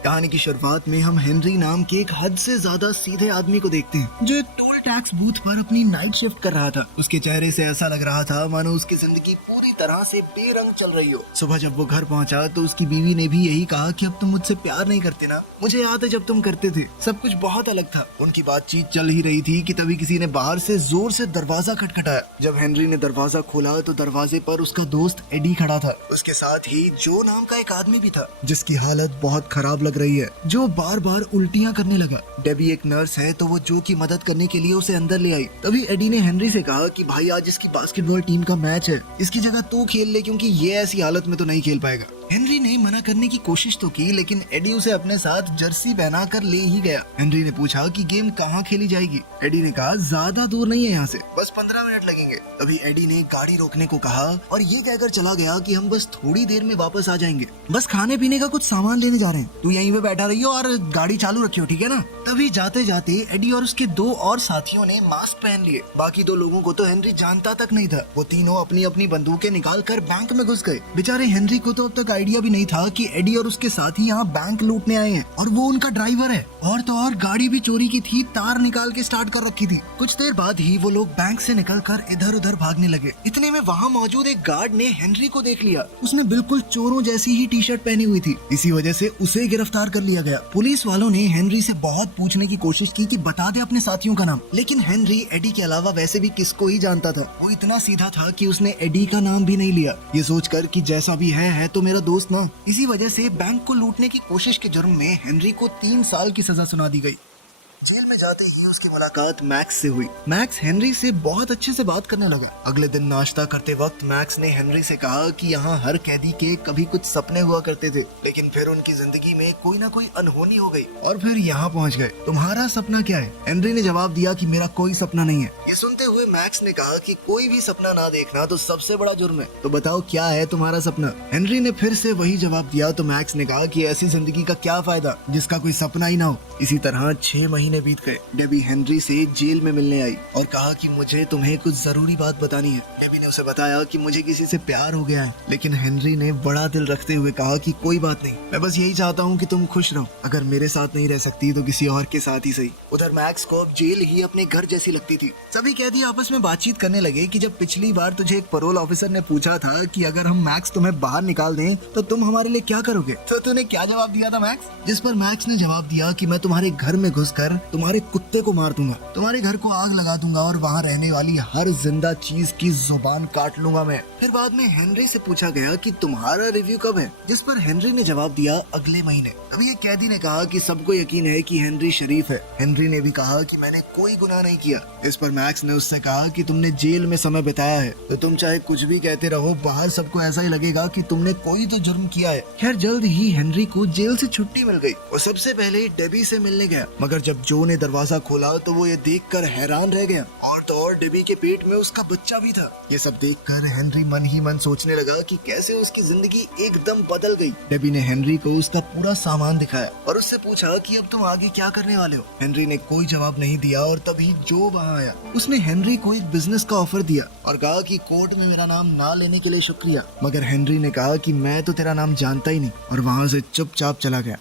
कहानी की शुरुआत में हम हेनरी नाम के एक हद से ज्यादा सीधे आदमी को देखते हैं जो एक टोल टैक्स बूथ पर अपनी नाइट शिफ्ट कर रहा था। उसके चेहरे से ऐसा लग रहा था मानो उसकी जिंदगी पूरी तरह से बेरंग चल रही हो। सुबह जब वो घर पहुंचा तो उसकी बीवी ने भी यही कहा कि अब तुम मुझसे प्यार नहीं करते ना, मुझे याद है जब तुम करते थे। सब कुछ बहुत अलग था। उनकी बातचीत चल ही रही थी कि तभी किसी ने बाहर से जोर से दरवाजा खटखटाया। जब हेनरी ने दरवाजा खोला तो दरवाजे पर उसका दोस्त एडी खड़ा था। उसके साथ ही जो नाम का एक आदमी भी था जिसकी हालत बहुत खराब लग रही है, जो बार बार उल्टियां करने लगा। डेबी एक नर्स है तो वो जो की मदद करने के लिए उसे अंदर ले आई। तभी एडी ने हेनरी से कहा कि भाई आज इसकी बास्केटबॉल टीम का मैच है, इसकी जगह तू खेल ले क्योंकि ये ऐसी हालत में तो नहीं खेल पाएगा। हेनरी ने मना करने की कोशिश तो की लेकिन एडी उसे अपने साथ जर्सी पहना कर ले ही गया। हेनरी ने पूछा कि गेम कहाँ खेली जाएगी। एडी ने कहा ज्यादा दूर नहीं है यहाँ से, बस 15 मिनट लगेंगे। तभी एडी ने गाड़ी रोकने को कहा और ये कहकर चला गया कि हम बस थोड़ी देर में वापस आ जाएंगे, बस खाने पीने का कुछ सामान लेने जा रहे हैं, तू यहीं पे बैठा रहियो और गाड़ी चालू रखियो, ठीक है ना। तभी जाते जाते एडी और उसके दो और साथियों ने मास्क पहन लिए। बाकी दो लोगों को तो हेनरी जानता तक नहीं था। वो तीनों अपनी अपनी बंदूकें निकाल कर बैंक में घुस गए। बेचारे हेनरी को तो अब तक आइडिया भी नहीं था कि एडी और उसके साथी यहाँ बैंक लूटने आए हैं और वो उनका ड्राइवर है। और तो और गाड़ी भी चोरी की थी, तार निकाल के स्टार्ट कर रखी थी। कुछ देर बाद ही वो लोग बैंक से निकलकर इधर उधर भागने लगे। इतने में वहाँ मौजूद एक गार्ड ने हेनरी को देख लिया। उसने बिल्कुल चोरों जैसी ही टी शर्ट पहनी हुई थी, इसी वजह से उसे गिरफ्तार कर लिया गया। पुलिस वालों ने हेनरी से बहुत पूछने की कोशिश की कि बता दे अपने साथियों का नाम, लेकिन हेनरी एडी के अलावा वैसे भी किसको ही जानता था। वो इतना सीधा था कि उसने एडी का नाम भी नहीं लिया, ये सोचकर कि जैसा भी है तो मेरा दोस्त ना। इसी वजह से बैंक को लूटने की कोशिश के जुर्म में हेनरी को 3 साल की सजा सुना दी गई। जेल में जाते ही उसकी मुलाकात मैक्स से हुई। मैक्स हेनरी से बहुत अच्छे से बात करने लगा। अगले दिन नाश्ता करते वक्त मैक्स ने हेनरी से कहा कि यहाँ हर कैदी के कभी कुछ सपने हुआ करते थे, लेकिन फिर उनकी जिंदगी में कोई ना कोई अनहोनी हो गई और फिर यहाँ पहुँच गए। तुम्हारा सपना क्या है? हेनरी ने जवाब दिया कि मेरा कोई सपना नहीं है। ये सुनते हुए मैक्स ने कहा कि कोई भी सपना ना देखना तो सबसे बड़ा जुर्म है, तो बताओ क्या है तुम्हारा सपना? हेनरी ने फिर से वही जवाब दिया तो मैक्स ने कहा कि ऐसी जिंदगी का क्या फायदा जिसका कोई सपना ही ना हो। इसी तरह 6 महीने बीत गए। डेबी हेनरी से जेल में मिलने आई और कहा कि मुझे तुम्हें कुछ जरूरी बात बतानी है। डेबी ने उसे बताया कि मुझे किसी से प्यार हो गया है, लेकिन हेनरी ने बड़ा दिल रखते हुए कहा कि कोई बात नहीं, मैं बस यही चाहता हूँ कि तुम खुश रहो, अगर मेरे साथ नहीं रह सकती तो किसी और के साथ ही सही। उधर मैक्स को अब जेल ही अपने घर जैसी लगती थी। सभी कैदी आपस में बातचीत करने लगे कि जब पिछली बार तुझे एक पैरोल ऑफिसर ने पूछा था कि अगर हम मैक्स तुम्हें बाहर निकाल दें तो तुम हमारे लिए क्या करोगे, तो तूने क्या जवाब दिया था मैक्स? जिस पर मैक्स ने जवाब दिया कि मैं तुम्हारे घर में घुसकर तुम्हारे कुत्ते को मार दूंगा, तुम्हारे घर को आग लगा दूंगा और वहाँ रहने वाली हर जिंदा चीज की जुबान काट लूंगा मैं। फिर बाद में हेनरी से पूछा गया कि तुम्हारा रिव्यू कब है, जिस पर हेनरी ने जवाब दिया अगले महीने। अभी एक कैदी ने कहा कि सबको यकीन है कि हेनरी शरीफ है। हेनरी ने भी कहा कि मैंने कोई गुनाह नहीं किया। इस पर मैक्स ने उससे कहा कि तुमने जेल में समय बिताया है तो तुम चाहे कुछ भी कहते रहो, बाहर सबको ऐसा ही लगेगा कि तुमने कोई तो जुर्म किया है। खैर जल्द ही हेनरी को जेल से छुट्टी मिल गई और सबसे पहले डेबी से मिलने गया, मगर जब जो ने दरवाजा खोला तो वो ये देखकर हैरान रह गया। और तो और डेबी के पेट में उसका बच्चा भी था। ये सब देखकर हेनरी मन ही मन सोचने लगा कि कैसे उसकी जिंदगी एकदम बदल गई। डेबी ने हेनरी को उसका पूरा सामान दिखाया और उससे पूछा कि अब तुम आगे क्या करने वाले हो। हेनरी ने कोई जवाब नहीं दिया और तभी जो वहाँ आया उसने हेनरी को एक बिजनेस का ऑफर दिया और कहा कि कोर्ट में मेरा नाम ना लेने के लिए शुक्रिया। मगर हेनरी ने कहा कि मैं तो तेरा नाम जानता ही नहीं और वहाँ से चुपचाप चला गया।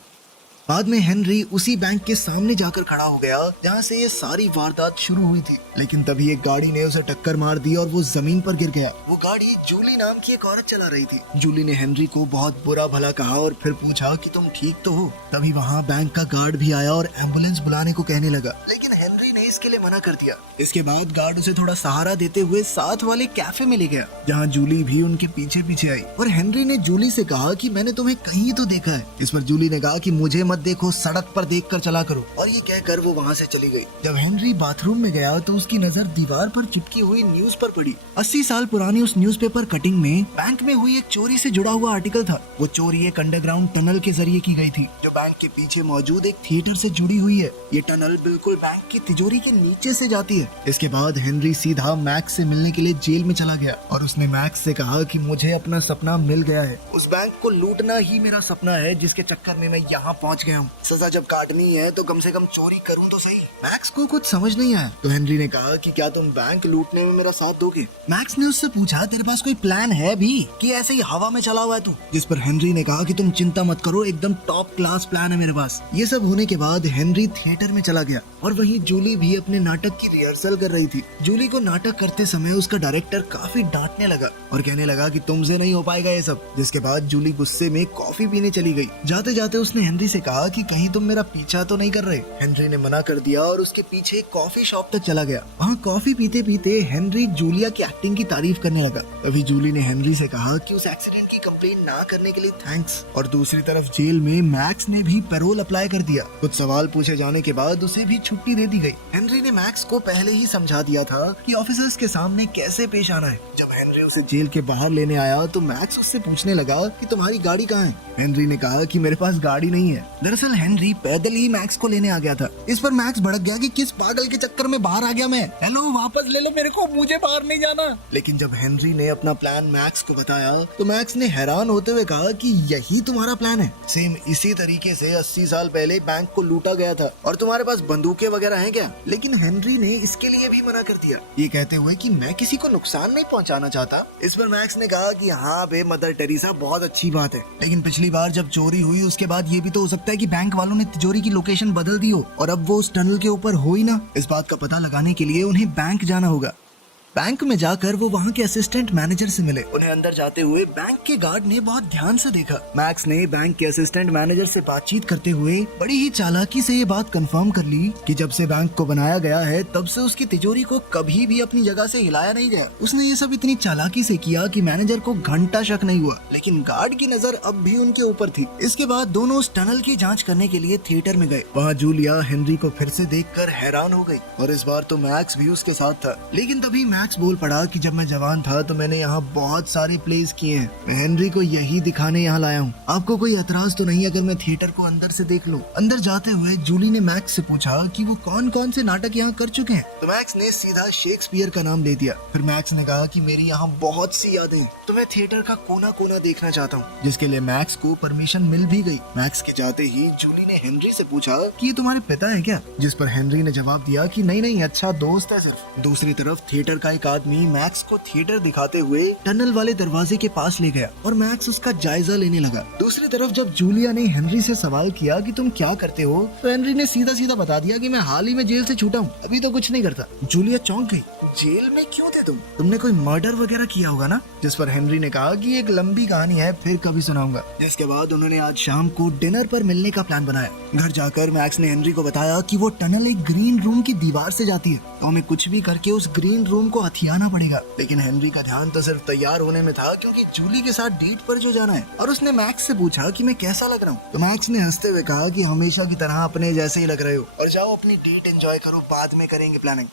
बाद में हेनरी उसी बैंक के सामने जाकर खड़ा हो गया जहाँ से ये सारी वारदात शुरू हुई थी, लेकिन तभी एक गाड़ी ने उसे टक्कर मार दी और वो जमीन पर गिर गया। वो गाड़ी जूली नाम की एक औरत चला रही थी। जूली ने हेनरी को बहुत बुरा भला कहा और फिर पूछा कि तुम ठीक तो हो। तभी वहाँ बैंक का गार्ड भी आया और एम्बुलेंस बुलाने को कहने लगा, लेकिन हेनरी ने इसके लिए मना कर दिया। इसके बाद गार्ड उसे थोड़ा सहारा देते हुए साथ वाले कैफे में ले गया जहाँ जूली भी उनके पीछे पीछे आई और हेनरी ने जूली से कहा कि मैंने तुम्हें कहीं तो देखा है। इस पर जूली ने कहा कि मुझे मत देखो, सड़क पर देखकर चला करो, और ये कहकर वो वहाँ से चली गई। जब हेनरी बाथरूम में गया तो उसकी नजर दीवार पर चिपकी हुई न्यूज पर पड़ी। 80 साल पुरानी उस न्यूज़पेपर कटिंग में बैंक में हुई एक चोरी से जुड़ा हुआ आर्टिकल था। वो चोरी एक अंडरग्राउंड टनल के जरिए की गई थी जो बैंक के पीछे मौजूद एक थिएटर से जुड़ी हुई है। ये टनल बिल्कुल बैंक की तिजोरी के नीचे से जाती है। इसके बाद हेनरी सीधा मैक्स से मिलने के लिए जेल में चला गया और उसने मैक्स से कहा कि मुझे अपना सपना मिल गया है, उस बैंक को लूटना ही मेरा सपना है जिसके चक्कर में मैं यहाँ पहुँच गया हूँ। सजा जब काटनी है तो कम से कम चोरी करूँ तो सही। मैक्स को कुछ समझ नहीं आया तो हेनरी ने कहा कि क्या तुम बैंक लूटने में मेरा साथ दोगे। मैक्स ने उससे पूछा तेरे पास कोई प्लान है भी कि ऐसे ही हवा में चला हुआ है तू, जिस पर हेनरी ने कहा कि तुम चिंता मत करो, एकदम टॉप क्लास प्लान है मेरे पास। ये सब होने के बाद हेनरी थिएटर में चला गया और वहीं जूली भी अपने नाटक की रिहर्सल कर रही थी। जूली को नाटक करते समय उसका डायरेक्टर काफी डांटने लगा और कहने लगा कि तुमसे नहीं हो पाएगा ये सब। जिसके बाद जूली गुस्से में कॉफी पीने चली गई। जाते जाते उसने हेनरी से कहा कि कहीं तुम मेरा पीछा तो नहीं कर रहे। हेनरी ने मना कर दिया और उसके पीछे कॉफी शॉप तक चला गया। वहाँ कॉफी पीते पीते हेनरी जूलिया की एक्टिंग की तारीफ करने लगा। तभी जूली ने हेनरी से कहा कि उस एक्सीडेंट की कंप्लेन ना करने के लिए थैंक्स। और दूसरी तरफ जेल में मैक्स ने भी पैरोल अप्लाई कर दिया। कुछ सवाल पूछे जाने के बाद उसे भी छुट्टी दे दी गई। हेनरी ने मैक्स को पहले ही समझा दिया था कि ऑफिसर्स के सामने कैसे पेश आना है। जब हेनरी उसे जेल के बाहर लेने आया तो मैक्स उससे पूछने लगा कि तुम्हारी गाड़ी कहाँ है। हेनरी ने कहा कि मेरे पास गाड़ी नहीं है। दरअसल हेनरी पैदल ही मैक्स को लेने आ गया था। इस पर मैक्स भड़क गया कि किस पागल के चक्कर में बाहर आ गया मैं, हेलो वापस ले लो मेरे को, मुझे बाहर नहीं जाना। लेकिन जब हेनरी ने अपना प्लान मैक्स को बताया तो मैक्स ने हैरान होते हुए कहा कि यही तुम्हारा प्लान है। सेम इसी तरीके से 80 साल पहले बैंक को लूटा गया था और तुम्हारे पास बंदूकें वगैरह हैं क्या। लेकिन हेनरी ने इसके लिए भी मना कर दिया, ये कहते हुए कि मैं किसी को नुकसान नहीं पहुंचाना चाहता। इस पर मैक्स ने कहा कि हाँ बे मदर टेरेसा, बहुत अच्छी बात है, लेकिन पिछली बार जब चोरी हुई उसके बाद ये भी तो हो सकता है कि बैंक वालों ने तिजोरी की लोकेशन बदल दी हो और अब वो उस टनल के ऊपर हो ही ना। इस बात का पता लगाने के लिए उन्हें बैंक जाना होगा। बैंक में जाकर वो वहाँ के असिस्टेंट मैनेजर से मिले। उन्हें अंदर जाते हुए बैंक के गार्ड ने बहुत ध्यान से देखा। मैक्स ने बैंक के असिस्टेंट मैनेजर से बातचीत करते हुए बड़ी ही चालाकी से ये बात कंफर्म कर ली कि जब से बैंक को बनाया गया है तब से उसकी तिजोरी को कभी भी अपनी जगह से हिलाया नहीं गया। उसने ये सब इतनी चालाकी से किया कि मैनेजर को घंटा शक नहीं हुआ, लेकिन गार्ड की नजर अब भी उनके ऊपर थी। इसके बाद दोनों उस टनल की जाँच करने के लिए थिएटर में गए। वहाँ जूलिया हेनरी को फिर से देखकर हैरान हो गई और इस बार तो मैक्स भी उसके साथ था। लेकिन तभी मैक्स बोल पड़ा कि जब मैं जवान था तो मैंने यहाँ बहुत सारे प्लेस किए हैं, मैं हेनरी को यही दिखाने यहाँ लाया हूँ। आपको कोई एतराज तो नहीं अगर मैं थिएटर को अंदर से देख लूँ। अंदर जाते हुए जूली ने मैक्स से पूछा कि वो कौन कौन से नाटक यहाँ कर चुके हैं। तो मैक्स ने सीधा शेक्सपियर का नाम ले दिया। फिर मैक्स ने कहा कि मेरी यहाँ बहुत सी यादें हैं, तो मैं थिएटर का कोना कोना देखना चाहता हूँ, जिसके लिए मैक्स को परमिशन मिल भी गई। मैक्स के जाते ही जूली ने हेनरी से पूछा कि ये तुम्हारे पिता है क्या, जिस पर हेनरी ने जवाब दिया कि नहीं नहीं, अच्छा दोस्त है सिर्फ। दूसरी तरफ थिएटर का एक आदमी मैक्स को थिएटर दिखाते हुए टनल वाले दरवाजे के पास ले गया और मैक्स उसका जायजा लेने लगा। दूसरी तरफ जब जूलिया ने हेनरी से सवाल किया कि तुम क्या करते हो, तो हेनरी ने सीधा सीधा बता दिया कि मैं हाल ही में जेल से छूटा हूँ, अभी तो कुछ नहीं करता। जूलिया चौंक गई, जेल में क्यों थे तुमने कोई मर्डर वगैरह किया होगा ना। जिस पर हेनरी ने कहा कि एक लंबी कहानी है, फिर कभी सुनाऊंगा। जिसके बाद उन्होंने आज शाम को डिनर पर मिलने का प्लान बनाया। घर जाकर मैक्स ने हेनरी को बताया कि वो टनल एक ग्रीन रूम की दीवार से जाती है, तो हमें कुछ भी करके उस ग्रीन रूम को हथियाना पड़ेगा। लेकिन हेनरी का ध्यान तो सिर्फ तैयार होने में था, क्योंकि जूली के साथ डेट पर जो जाना है। और उसने मैक्स से पूछा कि मैं कैसा लग रहा हूँ, तो मैक्स ने हंसते हुए कहा कि हमेशा की तरह अपने जैसे ही लग रहे हो, और जाओ अपनी डेट एंजॉय करो, बाद में करेंगे प्लानिंग।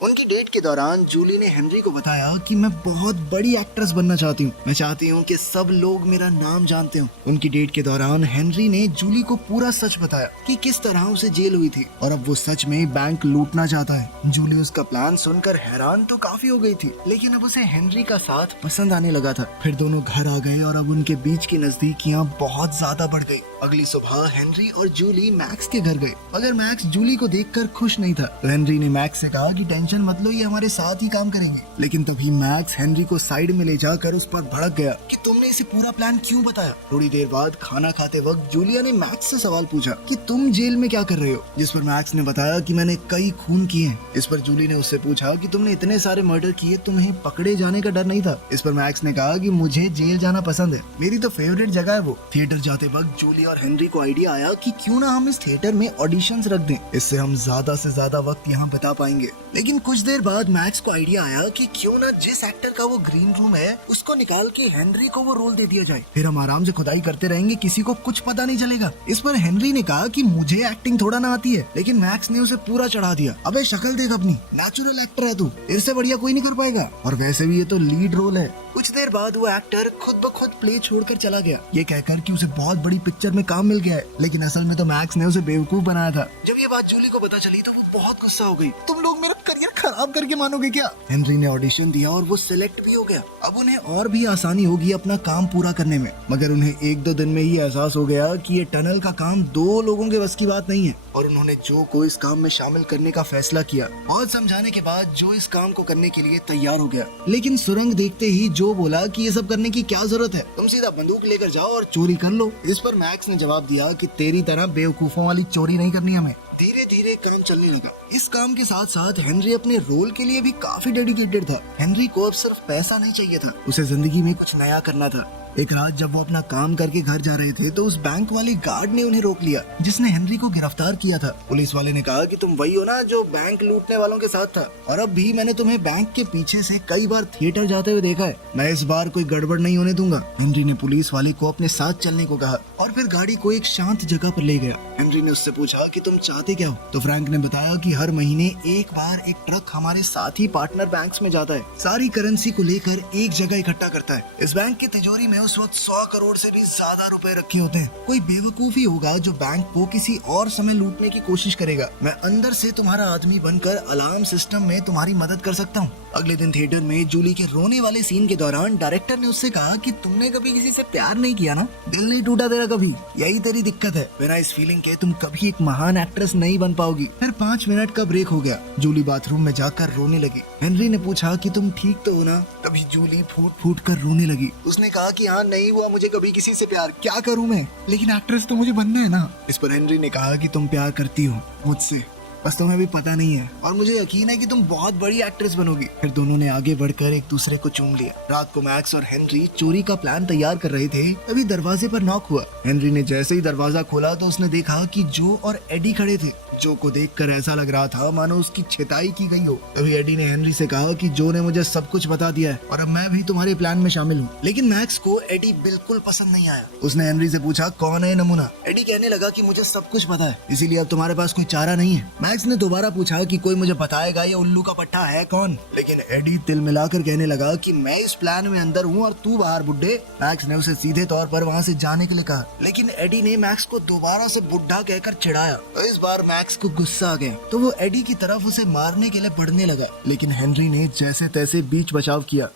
उनकी डेट के दौरान जूली ने हेनरी को बताया कि मैं बहुत बड़ी एक्ट्रेस बनना चाहती हूँ, मैं चाहती हूँ कि सब लोग मेरा नाम जानते हो। उनकी डेट के दौरान हेनरी ने जूली को पूरा सच बताया कि किस तरह उसे जेल हुई थी और अब वो सच में बैंक लूटना चाहता है। जूली उसका प्लान सुनकर हैरान तो काफी हो गई थी, लेकिन अब उसे हेनरी का साथ पसंद आने लगा था। फिर दोनों घर आ गए और अब उनके बीच की नजदीकियां बहुत ज्यादा बढ़ गई। अगली सुबह हेनरी और जूली मैक्स के घर गए, मगर मैक्स जूली को देखकर खुश नहीं था। तो हेनरी ने मैक्स से कहा कि टेंशन मत लो, ये हमारे साथ ही काम करेंगे। लेकिन तभी मैक्स हेनरी को साइड में ले जाकर उस पर भड़क गया कि तुमने इसे पूरा प्लान क्यों बताया। थोड़ी देर बाद खाना खाते वक्त जूलिया ने मैक्स से सवाल पूछा कि तुम जेल में क्या कर रहे हो, जिस पर मैक्स ने बताया कि मैंने कई खून किए हैं। इस पर जूली ने उससे पूछा कि तुमने इतने सारे मर्डर किए, तुम्हें पकड़े जाने का डर नहीं था। इस पर मैक्स ने कहा कि मुझे जेल जाना पसंद है, मेरी तो फेवरेट जगह है वो। थिएटर जाते वक्त जूली और हेनरी को आइडिया आया कि क्यों ना हम इस थिएटर में ऑडिशंस रख दें, इससे हम ज्यादा से ज्यादा वक्त यहाँ बिता पाएंगे। लेकिन कुछ देर बाद मैक्स को आइडिया आया कि क्यों ना जिस एक्टर का वो ग्रीन रूम है उसको निकाल के हेनरी को वो रोल दे दिया जाए, फिर हम आराम से खुदाई करते रहेंगे, किसी को कुछ पता नहीं चलेगा। इस पर हेनरी ने कहा कि मुझे एक्टिंग थोड़ा ना आती है, लेकिन मैक्स ने उसे पूरा चढ़ा दिया। अबे शक्ल देख अपनी, नेचुरल एक्टर है तू, इससे बढ़िया कोई नहीं कर पाएगा, और वैसे भी ये तो लीड रोल है। कुछ देर बाद वो एक्टर खुद ब खुद प्ले छोड़कर चला गया, ये कहकर कि उसे बहुत बड़ी पिक्चर में काम मिल गया है, लेकिन असल में तो मैक्स ने उसे बेवकूफ बनाया था। जब ये बात जूली को पता चली तो वो बहुत गुस्सा हो गई। तुम लोग मेरा करियर खराब करके मानोगे क्या? हेनरी ने ऑडिशन दिया और वो सिलेक्ट भी हो गया। अब उन्हें और भी आसानी होगी अपना काम पूरा करने में, मगर उन्हें 1-2 दिन में ही एहसास हो गया कि ये टनल का काम 2 लोगों के बस की बात नहीं है और उन्होंने जो को इस काम में शामिल करने का फैसला किया। बहुत समझाने के बाद जो इस काम को करने के लिए तैयार हो गया, लेकिन सुरंग देखते ही जो बोला कि ये सब करने की क्या जरूरत है, तुम सीधा बंदूक लेकर जाओ और चोरी कर लो। इस पर मैक्स ने जवाब दिया कि तेरी तरह बेवकूफों वाली चोरी नहीं करनी हमें। धीरे धीरे काम चलने लगा। इस काम के साथ साथ हेनरी अपने रोल के लिए भी काफी डेडिकेटेड था। हेनरी को अब सिर्फ पैसा नहीं चाहिए था, उसे जिंदगी में कुछ नया करना था। एक रात जब वो अपना काम करके घर जा रहे थे तो उस बैंक वाले गार्ड ने उन्हें रोक लिया जिसने हेनरी को गिरफ्तार किया था। पुलिस वाले ने कहा कि तुम वही हो ना जो बैंक लूटने वालों के साथ था, और अब भी मैंने तुम्हें बैंक के पीछे से कई बार थिएटर जाते हुए देखा है। मैं इस बार कोई गड़बड़ नहीं होने दूंगा। हेनरी ने पुलिस वाले को अपने साथ चलने को कहा और फिर गाड़ी को एक शांत जगह पर ले गया। हेनरी ने उससे पूछा कि तुम चाहते क्या हो? तो फ्रैंक ने बताया कि हर महीने एक बार एक ट्रक हमारे साथ ही पार्टनर बैंक्स में जाता है, सारी करेंसी को लेकर एक जगह इकट्ठा करता है। इस बैंक की तिजोरी में उस वक्त 100 करोड़ से भी ज्यादा रुपए रखे होते हैं। कोई बेवकूफ ही होगा जो बैंक को किसी और समय लूटने की कोशिश करेगा। मैं अंदर से तुम्हारा आदमी बनकर अलार्म सिस्टम में तुम्हारी मदद कर सकता हूँ। अगले दिन थिएटर में जूली के रोने वाले सीन के दौरान डायरेक्टर ने उससे कहा कि तुमने कभी किसी से प्यार नहीं किया ना, दिल नहीं टूटा तेरा कभी, यही तेरी दिक्कत है। बिना इस फीलिंग के तुम कभी एक महान एक्ट्रेस नहीं बन पाओगी। फिर 5 मिनट का ब्रेक हो गया। जूली बाथरूम में जाकर रोने लगी। हेनरी ने पूछा कि तुम ठीक तो हो ना? तभी जूली फूट फूट कर रोने लगी। उसने कहा कि हाँ, नहीं हुआ मुझे कभी किसी से प्यार, क्या करूँ मैं, लेकिन एक्ट्रेस तो मुझे बनना है ना। इस पर हेनरी ने कहा कि तुम प्यार करती हो मुझसे, बस तुम्हें भी पता नहीं है, और मुझे यकीन है कि तुम बहुत बड़ी एक्ट्रेस बनोगी। फिर दोनों ने आगे बढ़कर एक दूसरे को चूम लिया। रात को मैक्स और हेनरी चोरी का प्लान तैयार कर रहे थे, तभी दरवाजे पर नॉक हुआ। हेनरी ने जैसे ही दरवाजा खोला तो उसने देखा कि जो और एडी खड़े थे। जो को देखकर ऐसा लग रहा था मानो उसकी छिताई की गई हो। तभी एडी ने हेनरी से कहा कि जो ने मुझे सब कुछ बता दिया है और अब मैं भी तुम्हारे प्लान में शामिल हूँ। लेकिन मैक्स को एडी बिल्कुल पसंद नहीं आया। उसने हेनरी से पूछा कौन है नमूना। एडी कहने लगा कि मुझे सब कुछ पता है, इसीलिए अब तुम्हारे पास कोई चारा नहीं है। मैक्स ने दोबारा पूछा कि कोई मुझे बताएगा ये उल्लू का पट्टा है कौन, लेकिन एडी तिल मिलाकर कहने लगा कि मैं इस प्लान में अंदर हूँ और तू बाहर बुड्ढे। मैक्स ने उसे सीधे तौर पर वहाँ से जाने के लिए कहा, लेकिन एडी ने मैक्स को दोबारा से बुड्ढा कहकर चिढ़ाया। तो इस बार मैक्स को गुस्सा आ गया तो वो एडी की तरफ उसे मारने के लिए बढ़ने लगा, लेकिन हेनरी ने जैसे तैसे बीच बचाव किया।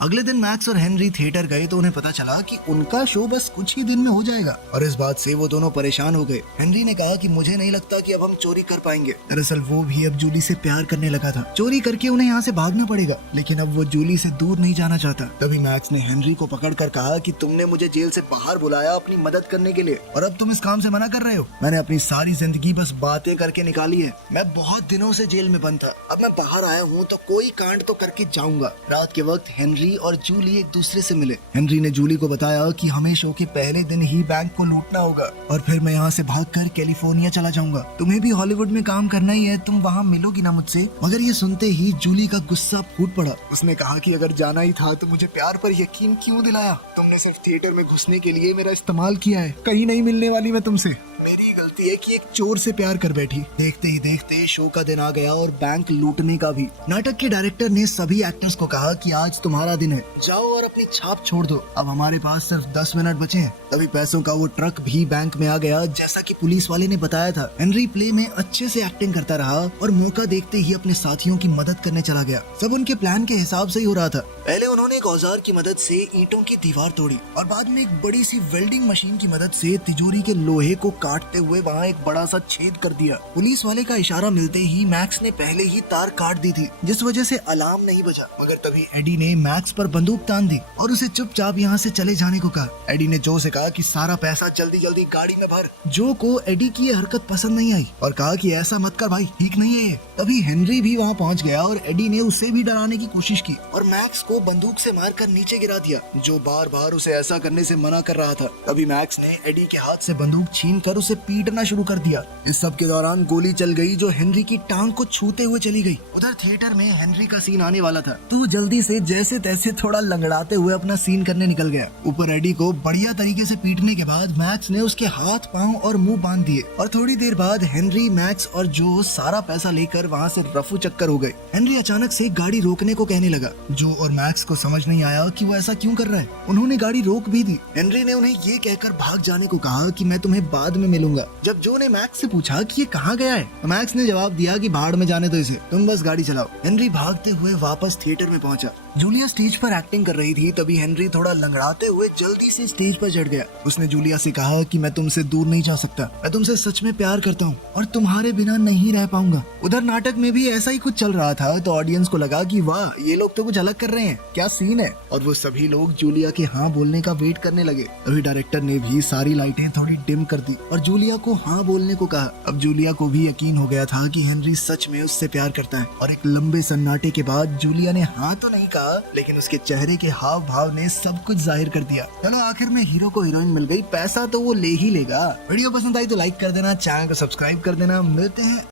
अगले दिन मैक्स और हेनरी थिएटर गए तो उन्हें पता चला कि उनका शो बस कुछ ही दिन में हो जाएगा, और इस बात से वो दोनों परेशान हो गए। हेनरी ने कहा कि मुझे नहीं लगता कि अब हम चोरी कर पाएंगे। दरअसल वो भी अब जूली से प्यार करने लगा था। चोरी करके उन्हें यहाँ से भागना पड़ेगा, लेकिन अब वो जूली से दूर नहीं जाना चाहता। तभी मैक्स ने हेनरी को पकड़कर कहा कि तुमने मुझे जेल से बाहर बुलाया अपनी मदद करने के लिए, और अब तुम इस काम से मना कर रहे हो। मैंने अपनी सारी जिंदगी बस बातें करके निकाली है। मैं बहुत दिनों से जेल में बंद था, अब मैं बाहर आया हूँ तो कोई कांड तो करके जाऊंगा। रात के वक्त हेनरी और जूली एक दूसरे से मिले। हेनरी ने जूली को बताया कि हमें शो के पहले दिन ही बैंक को लूटना होगा और फिर मैं यहाँ से भागकर कैलिफोर्निया चला जाऊंगा। तुम्हें भी हॉलीवुड में काम करना ही है, तुम वहाँ मिलोगी ना मुझसे। मगर ये सुनते ही जूली का गुस्सा फूट पड़ा। उसने कहा कि अगर जाना ही था तो मुझे प्यार पर यकीन क्यों दिलाया? तुमने सिर्फ थिएटर में घुसने के लिए मेरा इस्तेमाल किया है, कहीं नहीं मिलने वाली मैं तुमसे। मेरी गलती है कि एक चोर से प्यार कर बैठी। देखते ही देखते शो का दिन आ गया और बैंक लूटने का भी। नाटक के डायरेक्टर ने सभी एक्टर्स को कहा कि आज तुम्हारा दिन है, जाओ और अपनी छाप छोड़ दो, अब हमारे पास सिर्फ 10 मिनट बचे हैं। तभी पैसों का वो ट्रक भी बैंक में आ गया जैसा कि पुलिस वाले ने बताया था। हेनरी प्ले में अच्छे से एक्टिंग करता रहा और मौका देखते ही अपने साथियों की मदद करने चला गया। सब उनके प्लान के हिसाब से ही हो रहा था। पहले उन्होंने एक औजार की मदद से ईंटों की दीवार तोड़ी और बाद में एक बड़ी सी वेल्डिंग मशीन की मदद से तिजोरी के लोहे को काटते हुए वहाँ एक बड़ा सा छेद कर दिया। पुलिस वाले का इशारा मिलते ही मैक्स ने पहले ही तार काट दी थी, जिस वजह से अलार्म नहीं बजा। मगर तभी एडी ने मैक्स पर बंदूक तान दी और उसे चुपचाप यहाँ से चले जाने को कहा। एडी ने जो से कहा कि सारा पैसा जल्दी जल्दी गाड़ी में भर। जो को एडी की ये हरकत पसंद नहीं आई और कहा कि ऐसा मत कर भाई, ठीक नहीं है ये। तभी हेनरी भी वहाँ पहुँच गया और एडी ने उसे भी डराने की कोशिश की और मैक्स को बंदूक से मारकर नीचे गिरा दिया, जो बार बार उसे ऐसा करने से मना कर रहा था। तभी मैक्स ने एडी के हाथ से बंदूक छीनकर उसे पीटना शुरू कर दिया। इस सब के दौरान गोली चल गई जो हेनरी की टांग को छूते हुए चली गई। उधर थिएटर में हेनरी का सीन आने वाला था तो जल्दी से जैसे तैसे थोड़ा लंगड़ाते हुए अपना सीन करने निकल गया। ऊपर एडी को बढ़िया तरीके से पीटने के बाद मैक्स ने उसके हाथ पांव और मुंह बांध दिए और थोड़ी देर बाद हेनरी, मैक्स और जो सारा पैसा लेकर वहाँ से रफू चक्कर हो गए। हेनरी अचानक से गाड़ी रोकने को कहने लगा। जो और मैक्स को समझ नहीं आया कि वो ऐसा क्यों कर रहा है। उन्होंने गाड़ी रोक भी दी। हेनरी ने उन्हें ये कहकर भाग जाने को कहा कि मैं तुम्हें बाद में मिलूंगा, जब जो ने मैक्स से पूछा कि ये कहाँ गया है, तो मैक्स ने जवाब दिया कि भाड़ में जाने दो इसे, तुम बस गाड़ी चलाओ। हेनरी भागते हुए वापस थिएटर में पहुंचा। जूलिया स्टेज पर एक्टिंग कर रही थी, तभी हेनरी थोड़ा लंगड़ाते हुए जल्दी से स्टेज पर चढ़ गया। उसने जूलिया से कहा कि मैं तुमसे दूर नहीं जा सकता, मैं तुमसे सच में प्यार करता हूँ और तुम्हारे बिना नहीं रह पाऊंगा। उधर नाटक में भी ऐसा ही कुछ चल रहा था, तो ऑडियंस को लगा कि वाह, ये लोग तो कुछ अलग कर रहे हैं, क्या सीन है। और वो सभी लोग जूलिया के हाँ बोलने का वेट करने लगे। तभी डायरेक्टर ने भी सारी लाइटें थोड़ी डिम कर दी और जूलिया को हाँ बोलने को कहा। अब जूलिया को भी यकीन हो गया था कि हेनरी सच में उससे प्यार करता है। और एक लंबे सन्नाटे के बाद जूलिया ने हाँ तो नहीं कहा, लेकिन उसके चेहरे के हाव भाव ने सब कुछ जाहिर कर दिया। चलो, आखिर में हीरो को हीरोइन मिल गई, पैसा तो वो ले ही लेगा। वीडियो पसंद आई तो लाइक कर देना, चैनल को सब्सक्राइब कर देना। मिलते हैं